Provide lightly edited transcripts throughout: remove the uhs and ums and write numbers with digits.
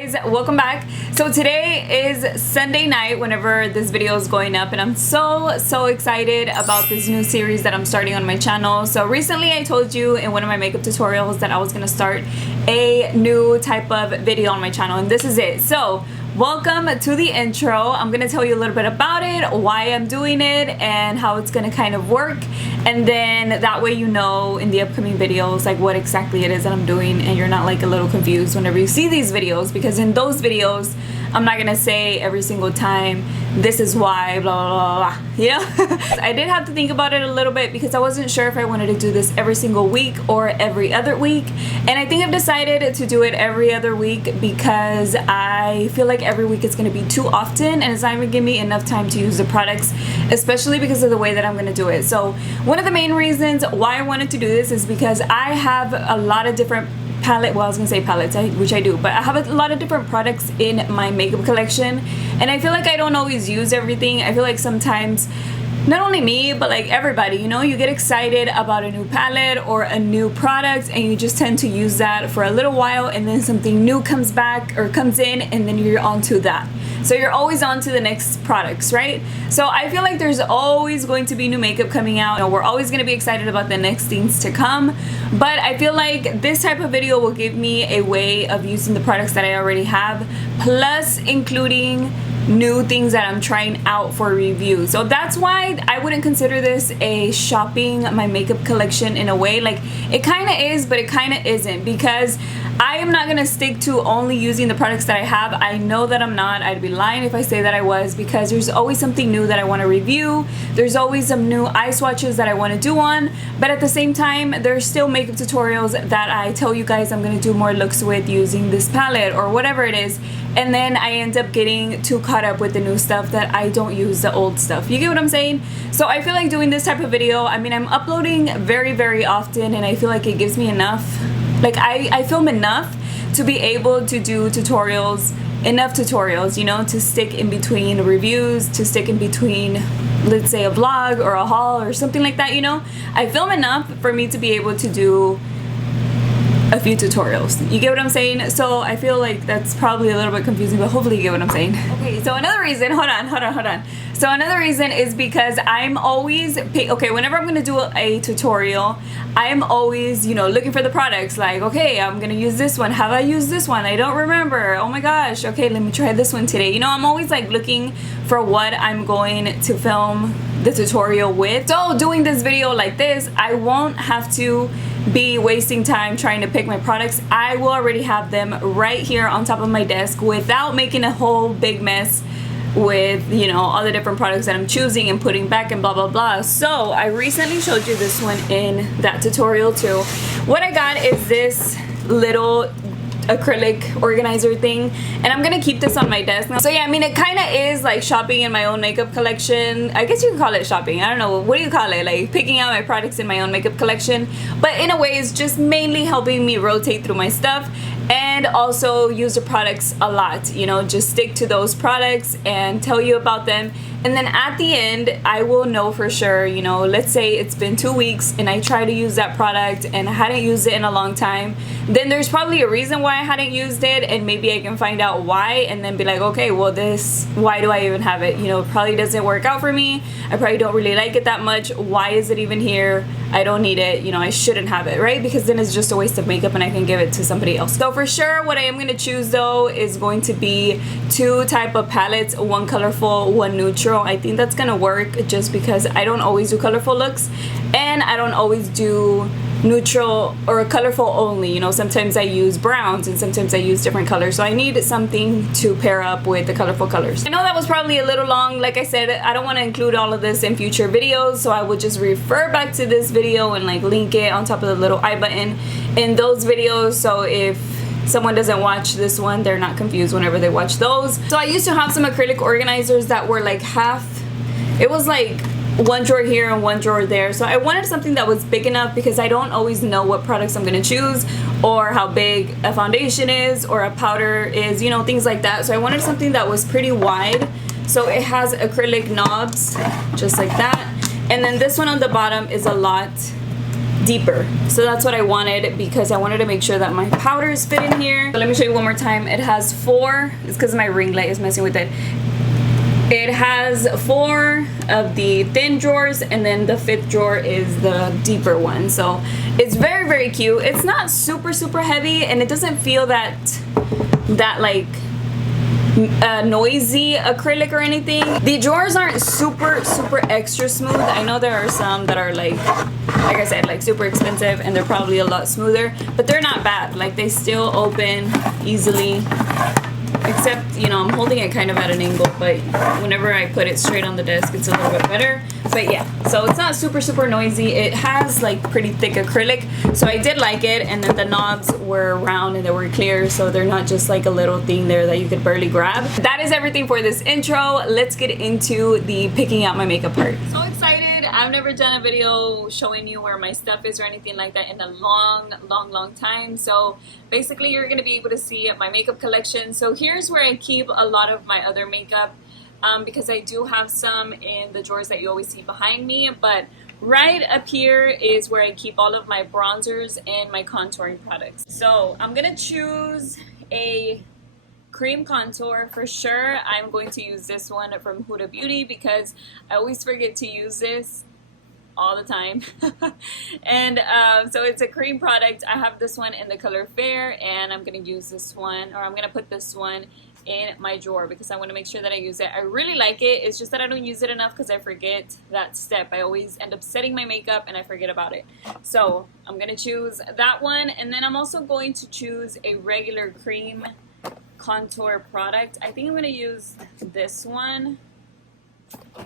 Guys, welcome back. So today is Sunday night whenever this video is going up, and I'm so excited about this new series that I'm starting on my channel. So recently I told you in one of my makeup tutorials that I was gonna start a new type of video on my channel, and this is it. So welcome to the intro. I'm gonna tell you a little bit about it, why I'm doing it, and how it's gonna kind of work, and then that way you know in the upcoming videos like what exactly it is that I'm doing, and you're not like a little confused whenever you see these videos, because in those videos I'm not gonna say every single time this is why blah blah blah, you know. I did have to think about it a little bit because I wasn't sure if I wanted to do this every single week or every other week, and I think I've decided to do it every other week because I feel like every week it's gonna be too often and it's not even giving me enough time to use the products, especially because of the way that I'm gonna do it. So one of the main reasons why I wanted to do this is because I have a lot of different palette, well I was gonna say palettes, which I do, but I have a lot of different products in my makeup collection, and I feel like I don't always use everything. I feel like sometimes not only me but like everybody, you know, you get excited about a new palette or a new product and you just tend to use that for a little while, and then something new comes back or comes in and then you're onto that. So you're always on to the next products, right? So I feel like there's always going to be new makeup coming out. You know, we're always going to be excited about the next things to come. But I feel like this type of video will give me a way of using the products that I already have, plus including new things that I'm trying out for review. So that's why I wouldn't consider this a shopping my makeup collection in a way. Like it kind of is, but it kind of isn't, because I am not gonna stick to only using the products that I have. I know that I'm not. I'd be lying if I say that I was, because there's always something new that I want to review. There's always some new eye swatches that I want to do on, but at the same time there's still makeup tutorials that I tell you guys I'm gonna do more looks with using this palette or whatever it is, and then I end up getting too caught up with the new stuff that I don't use the old stuff. You get what I'm saying? So I feel like doing this type of video, I mean, I'm uploading very often, and I feel like it gives me enough, like I film enough to be able to do tutorials, enough tutorials, you know, to stick in between reviews, to stick in between, let's say, a vlog or a haul or something like that, you know. I film enough for me to be able to do a few tutorials. You get what I'm saying? So I feel like that's probably a little bit confusing, but hopefully you get what I'm saying. Okay, so another reason, hold on. So another reason is because I'm always, okay, whenever I'm gonna do a tutorial, I'm always, you know, looking for the products, like, okay, I'm gonna use this one. Have I used this one? I don't remember. Oh my gosh, okay, let me try this one today. You know, I'm always like looking for what I'm going to film the tutorial with. So doing this video like this, I won't have to be wasting time trying to pick my products. I will already have them right here on top of my desk without making a whole big mess with, you know, all the different products that I'm choosing and putting back and blah blah blah. So I recently showed you this one in that tutorial too. What I got is this little acrylic organizer thing, and I'm gonna keep this on my desk now. So yeah, I mean, it kind of is like shopping in my own makeup collection. I guess you could call it shopping. I don't know, what do you call it? Like picking out my products in my own makeup collection, but in a way it's just mainly helping me rotate through my stuff and also use the products a lot, you know, just stick to those products and tell you about them. And then at the end, I will know for sure, you know, let's say it's been 2 weeks and I try to use that product and I hadn't used it in a long time, then there's probably a reason why I hadn't used it, and maybe I can find out why and then be like, okay, well this, why do I even have it? You know, it probably doesn't work out for me. I probably don't really like it that much. Why is it even here? I don't need it, you know, I shouldn't have it, right? Because then it's just a waste of makeup and I can give it to somebody else. So for sure, what I am gonna choose though is going to be 2 type of palettes, one colorful, one neutral. I think that's gonna work just because I don't always do colorful looks and I don't always do neutral or colorful only, you know. Sometimes I use browns and sometimes I use different colors, so I need something to pair up with the colorful colors. I know that was probably a little long. Like I said, I don't want to include all of this in future videos, so I would just refer back to this video and like link it on top of the little I button in those videos, so if someone doesn't watch this one, they're not confused whenever they watch those. So I used to have some acrylic organizers that were like half, it was like one drawer here and one drawer there, so I wanted something that was big enough because I don't always know what products I'm gonna choose or how big a foundation is or a powder is, you know, things like that. So I wanted something that was pretty wide, so it has acrylic knobs just like that, and then this one on the bottom is a lot deeper. So that's what I wanted, because I wanted to make sure that my powders fit in here. So let me show you one more time. It has 4, it's because my ring light is messing with it. It has 4 of the thin drawers, and then the 5th drawer is the deeper one. So it's very, very cute. It's not super, super heavy, and it doesn't feel that like noisy acrylic or anything. The drawers aren't super, super extra smooth. I know there are some that are like I said, like super expensive, and they're probably a lot smoother, but they're not bad. Like, they still open easily. Except, you know, I'm holding it kind of at an angle, but whenever I put it straight on the desk, it's a little bit better. But yeah, so it's not super, super noisy. It has like pretty thick acrylic, so I did like it. And then the knobs were round and they were clear, so they're not just like a little thing there that you could barely grab. That is everything for this intro. Let's get into the picking out my makeup part. So excited. I've never done a video showing you where my stuff is or anything like that in a long time. So basically you're going to be able to see my makeup collection. So here's where I keep a lot of my other makeup, because I do have some in the drawers that you always see behind me. But right up here is where I keep all of my bronzers and my contouring products. So I'm going to choose a cream contour for sure. I'm going to use this one from Huda Beauty because I always forget to use this all the time. And so it's a cream product. I have this one in the color Fair, and I'm going to use this one, or I'm going to put this one in my drawer because I want to make sure that I use it. I really like it. It's just that I don't use it enough because I forget that step. I always end up setting my makeup and I forget about it. So I'm going to choose that one, and then I'm also going to choose a regular cream contour product. I think I'm going to use this one.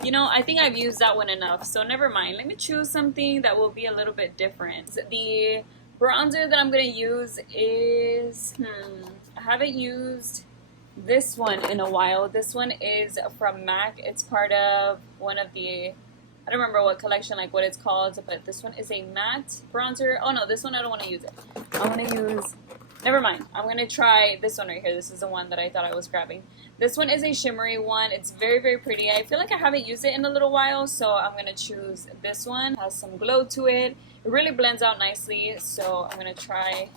You know, I think I've used that one enough, so never mind. Let me choose something that will be a little bit different. The bronzer that I'm going to use is, I haven't used this one in a while. This one is from MAC. It's part of one of the, I don't remember what collection, like what it's called, but this one is a matte bronzer. Oh no, this one I don't want to use it. I'm going to use, never mind. I'm going to try this one right here. This is the one that I thought I was grabbing. This one is a shimmery one. It's very, very pretty. I feel like I haven't used it in a little while, so I'm going to choose this one. It has some glow to it. It really blends out nicely, so I'm going to try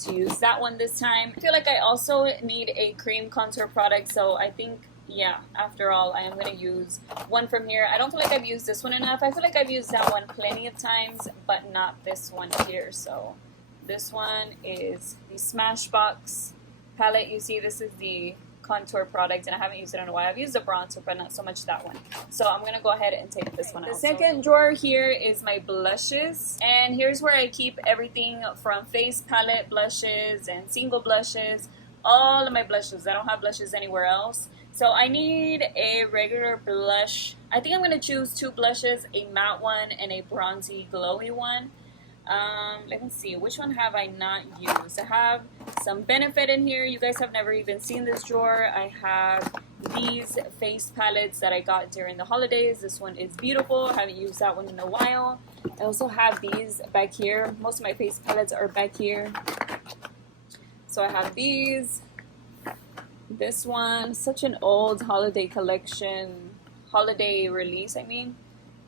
to use that one this time. I feel like I also need a cream contour product, so I think, yeah, after all, I am going to use one from here. I don't feel like I've used this one enough. I feel like I've used that one plenty of times, but not this one here. So this one is the Smashbox palette. You see, this is the contour product, and I haven't used it in a while. I've used the bronzer, but not so much that one. So I'm gonna go ahead and take this one out. The second drawer here is my blushes, and here's where I keep everything from face palette blushes and single blushes, all of my blushes. I don't have blushes anywhere else. So I need a regular blush. I think I'm gonna choose 2 blushes, a matte one and a bronzy glowy one. Let me see, which one have I not used? I have some Benefit in here. You guys have never even seen this drawer. I have these face palettes that I got during the holidays. This one is beautiful. I haven't used that one in a while. I also have these back here. Most of my face palettes are back here. So I have these. This one, such an old holiday collection, holiday release, I mean.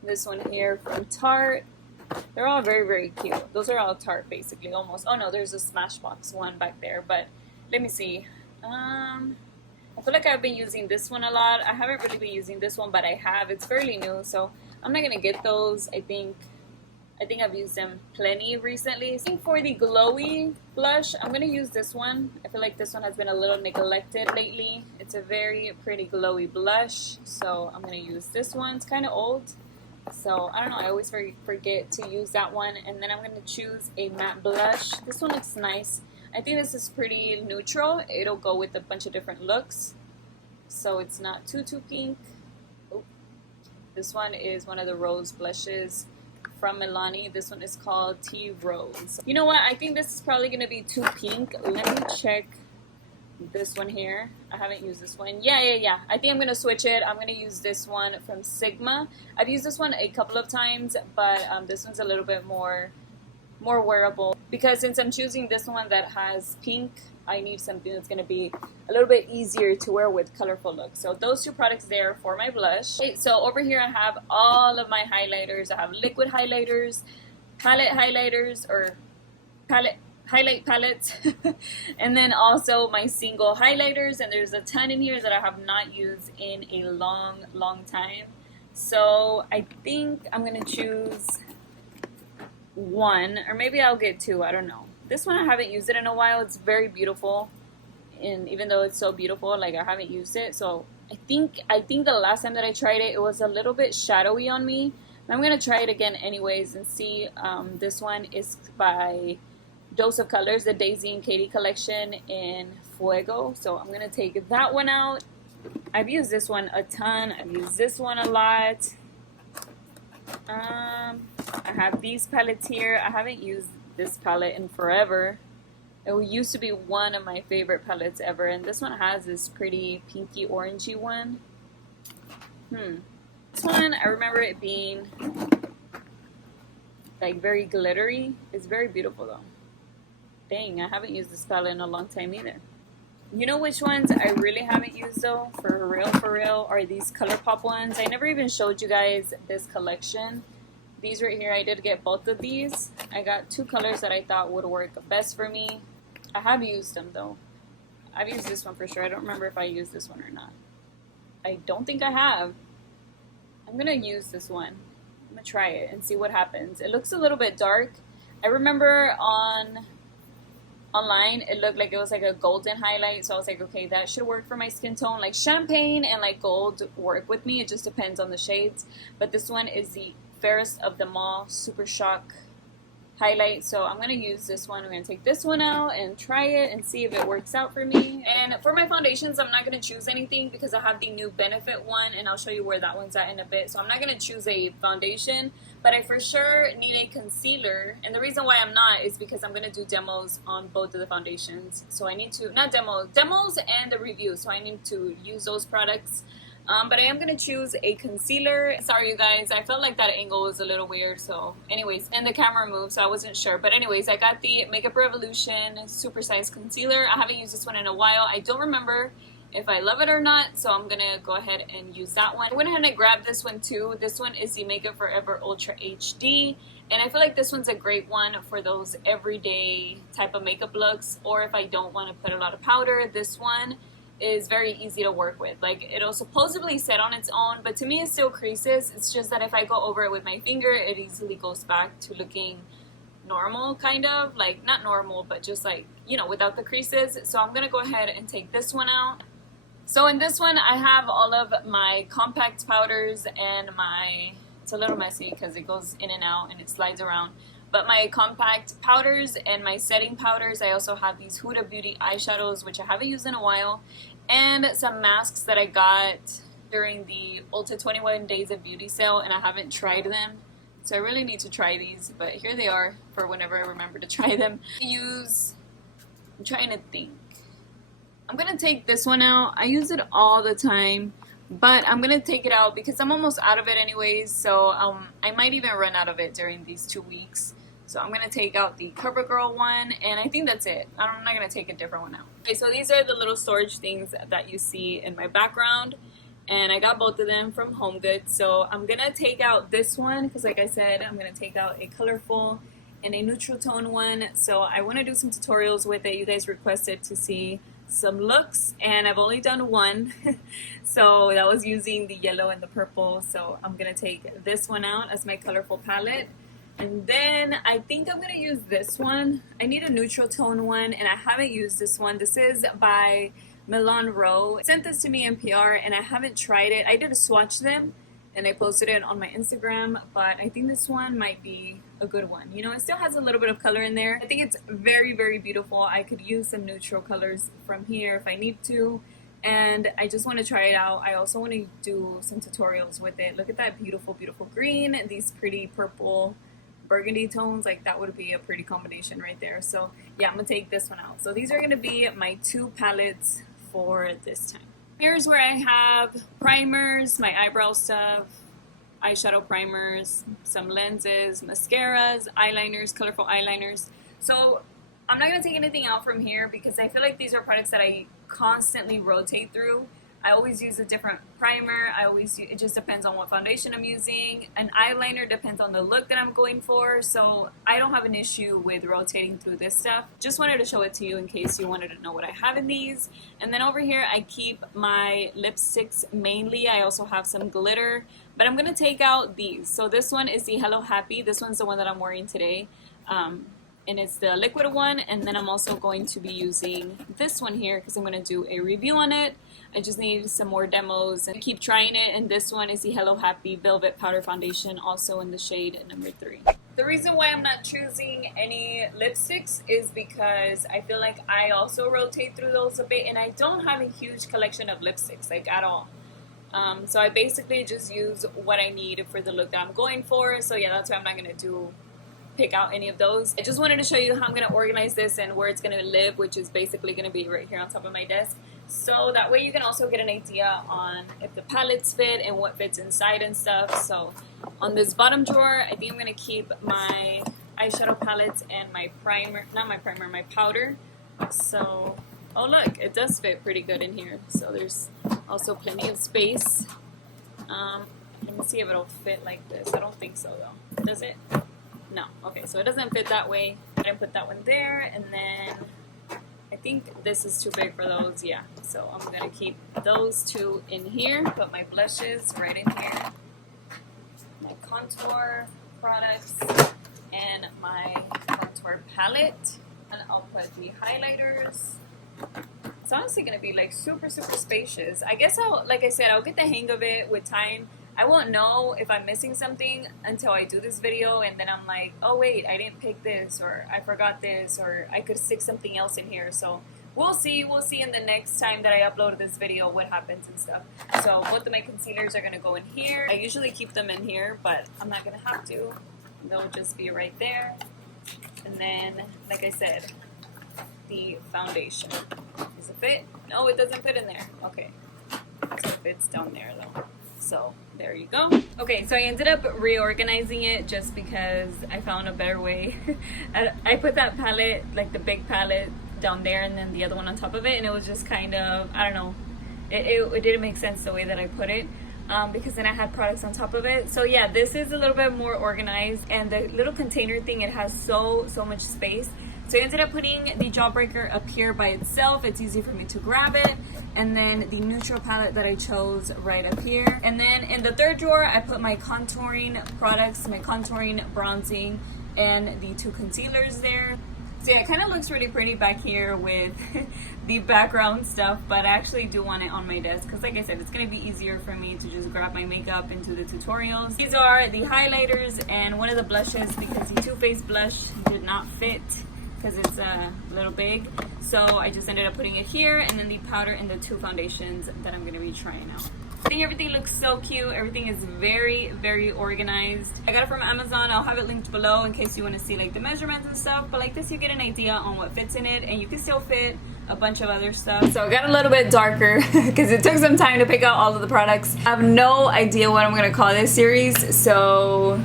This one here from Tarte. They're all very, very cute. Those are all Tarte, basically, almost. Oh no, there's a Smashbox one back there, but let me see. I feel like I've been using this one a lot. I haven't really been using this one, but I have. It's fairly new, so I'm not gonna get those. I think I've used them plenty recently. I think for the glowy blush, I'm gonna use this one. I feel like this one has been a little neglected lately. It's a very pretty glowy blush, so I'm gonna use this one. It's kind of old. So, I don't know, I always forget to use that one. And then I'm going to choose a matte blush. This one looks nice. I think this is pretty neutral. It'll go with a bunch of different looks. So, it's not too pink. Oh. This one is one of the rose blushes from Milani. This one is called Tea Rose. You know what? I think this is probably going to be too pink. Let me check this one here. I haven't used this one. Yeah. I think I'm going to switch it. I'm going to use this one from Sigma. I've used this one a couple of times, but this one's a little bit more wearable. Because since I'm choosing this one that has pink, I need something that's going to be a little bit easier to wear with colorful looks. So those 2 products there for my blush. Okay, so over here I have all of my highlighters. I have liquid highlighters. palette highlighters or palette highlight palettes and then also my single highlighters, and there's a ton in here that I have not used in a long time. So I think I'm gonna choose one, or maybe I'll get two, I don't know. This one I haven't used it in a while. It's very beautiful, and even though it's so beautiful, like I haven't used it. So I think the last time that I tried it, it was a little bit shadowy on me. I'm gonna try it again anyways and see. This one is by Dose of Colors, the Daisy and Katie collection in Fuego. So I'm gonna take that one out. I've used this one a ton. I've used this one a lot. I have these palettes here. I haven't used this palette in forever. It used to be one of my favorite palettes ever, and this one has this pretty pinky orangey one. This one, I remember it being like very glittery. It's very beautiful though. Dang, I haven't used this palette in a long time either. You know which ones I really haven't used though, for real, are these ColourPop ones. I never even showed you guys this collection. These right here, I did get both of these. I got two colors that I thought would work best for me. I have used them though. I've used this one for sure. I don't remember if I used this one or not. I don't think I have. I'm gonna use this one. I'm gonna try it and see what happens. It looks a little bit dark. I remember online it looked like it was like a golden highlight, so I was like, okay, that should work for my skin tone. Like champagne and like gold work with me. It just depends on the shades. But this one is the fairest of them all, Super Shock highlight. So I'm gonna use this one. I'm gonna take this one out and try it and see if it works out for me. And for my foundations, I'm not gonna choose anything because I have the new Benefit one, and I'll show you where that one's at in a bit. So I'm not gonna choose a foundation, but I for sure need a concealer. And the reason why I'm not is because I'm gonna do demos on both of the foundations. So I need to, not demos and the review. So I need to use those products. But I am going to choose a concealer. Sorry, you guys. I felt like that angle was a little weird. So anyways, and the camera moved, so I wasn't sure. But anyways, I got the Makeup Revolution Super Size Concealer. I haven't used this one in a while. I don't remember if I love it or not. So I'm going to go ahead and use that one. I went ahead and grabbed this one too. This one is the Makeup Forever Ultra HD. And I feel like this one's a great one for those everyday type of makeup looks. Or if I don't want to put a lot of powder, this one is very easy to work with. Like, it'll supposedly set on its own, but to me it still creases. It's just that if I go over it with my finger, it easily goes back to looking normal, kind of like, not normal, but just like, you know, without the creases. So I'm gonna go ahead and take this one out. So in this one I have all of my compact powders and my, it's a little messy because it goes in and out and it slides around, but my compact powders and my setting powders. I also have these Huda Beauty eyeshadows, which I haven't used in a while, and some masks that I got during the Ulta 21 Days of Beauty sale, and I haven't tried them. So I really need to try these, but here they are for whenever I remember to try them. I'm trying to think. I'm going to take this one out. I use it all the time, but I'm going to take it out because I'm almost out of it anyways, so I might even run out of it during these 2 weeks. So I'm going to take out the CoverGirl one, and I think that's it. I'm not going to take a different one out. Okay, so these are the little storage things that you see in my background, and I got both of them from HomeGoods. So I'm going to take out this one because, like I said, I'm going to take out a colorful and a neutral tone one. So I want to do some tutorials with it. You guys requested to see some looks, and I've only done one. So that was using the yellow and the purple. So I'm going to take this one out as my colorful palette. And then I think I'm going to use this one. I need a neutral tone one, and I haven't used this one. This is by Milan Rowe. Sent this to me in PR, and I haven't tried it. I did a swatch them, and I posted it on my Instagram, but I think this one might be a good one. You know, it still has a little bit of color in there. I think it's very, very beautiful. I could use some neutral colors from here if I need to, and I just want to try it out. I also want to do some tutorials with it. Look at that beautiful, beautiful green, these pretty purple burgundy tones. Like, that would be a pretty combination right there. So yeah, I'm gonna take this one out. So these are gonna be my two palettes for this time. Here's where I have primers, my eyebrow stuff, eyeshadow primers, some lenses, mascaras, eyeliners, colorful eyeliners. So I'm not gonna take anything out from here because I feel like these are products that I constantly rotate through. I always use a different primer. It just depends on what foundation I'm using. An eyeliner depends on the look that I'm going for. So I don't have an issue with rotating through this stuff. Just wanted to show it to you in case you wanted to know what I have in these. And then over here I keep my lipsticks mainly. I also have some glitter, but I'm gonna take out these. So this one is the Hello Happy. This one's the one that I'm wearing today. And it's the liquid one, and then I'm also going to be using this one here because I'm going to do a review on it. I just need some more demos and keep trying it, and this one is the Hello Happy Velvet Powder Foundation, also in the shade number 3. The reason why I'm not choosing any lipsticks is because I feel like I also rotate through those a bit, and I don't have a huge collection of lipsticks, like at all. So I basically just use what I need for the look that I'm going for, so yeah, that's why I'm not going to pick out any of those. I just wanted to show you how I'm going to organize this and where it's going to live, which is basically going to be right here on top of my desk. So that way you can also get an idea on if the palettes fit and what fits inside and stuff. So on this bottom drawer, I think I'm going to keep my eyeshadow palettes and my primer, not my primer, my powder. So, oh look, it does fit pretty good in here. So there's also plenty of space. Let me see if it'll fit like this. I don't think so though. Does it? No. Okay, so it doesn't fit that way. I didn't put that one there, and then I think this is too big for those. Yeah, so I'm gonna keep those two in here. Put my blushes right in here, my contour products, and my contour palette, and I'll put the highlighters. It's honestly gonna be like super spacious. I guess like I said, I'll get the hang of it with time. I won't know if I'm missing something until I do this video, and then I'm like, oh wait, I didn't pick this, or I forgot this, or I could stick something else in here. So we'll see in the next time that I upload this video what happens and stuff. So both of my concealers are gonna go in here. I usually keep them in here, but I'm not gonna have to. They'll just be right there. And then, like I said, the foundation. Does it fit? No, it doesn't fit in there. Okay, so it fits down there though. So there you go. Okay, so I ended up reorganizing it just because I found a better way. I put that palette, like the big palette, down there, and then the other one on top of it, and it was just kind of, I don't know, it didn't make sense the way that I put it, because then I had products on top of it. So yeah, this is a little bit more organized, and the little container thing, it has so much space. So I ended up putting the Jawbreaker up here by itself. It's easy for me to grab it. And then the neutral palette that I chose right up here. And then in the third drawer, I put my contouring products, my contouring, bronzing, and the 2 concealers there. So yeah, it kind of looks really pretty back here with the background stuff, but I actually do want it on my desk because, like I said, it's going to be easier for me to just grab my makeup into the tutorials. These are the highlighters and one of the blushes because the Too Faced blush did not fit, because it's a little big, so I just ended up putting it here, and then the powder and the 2 foundations that I'm going to be trying out. I think everything looks so cute. Everything is very organized. I got it from Amazon. I'll have it linked below in case you want to see like the measurements and stuff, but like this you get an idea on what fits in it, and you can still fit a bunch of other stuff. So it got a little bit darker because it took some time to pick out all of the products. I have no idea what I'm going to call this series, so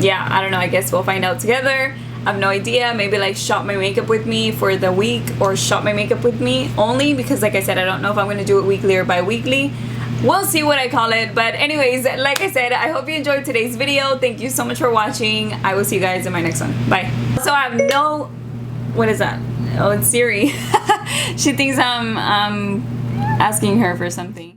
yeah, I don't know. I guess we'll find out together. I have no idea. Maybe like shop my makeup with me for the week, or shop my makeup with me only, because like I said, I don't know if I'm going to do it weekly or bi-weekly. We'll see what I call it. But anyways, like I said, I hope you enjoyed today's video. Thank you so much for watching. I will see you guys in my next one. Bye. So I have no, what is that? Oh, it's Siri. She thinks I'm asking her for something.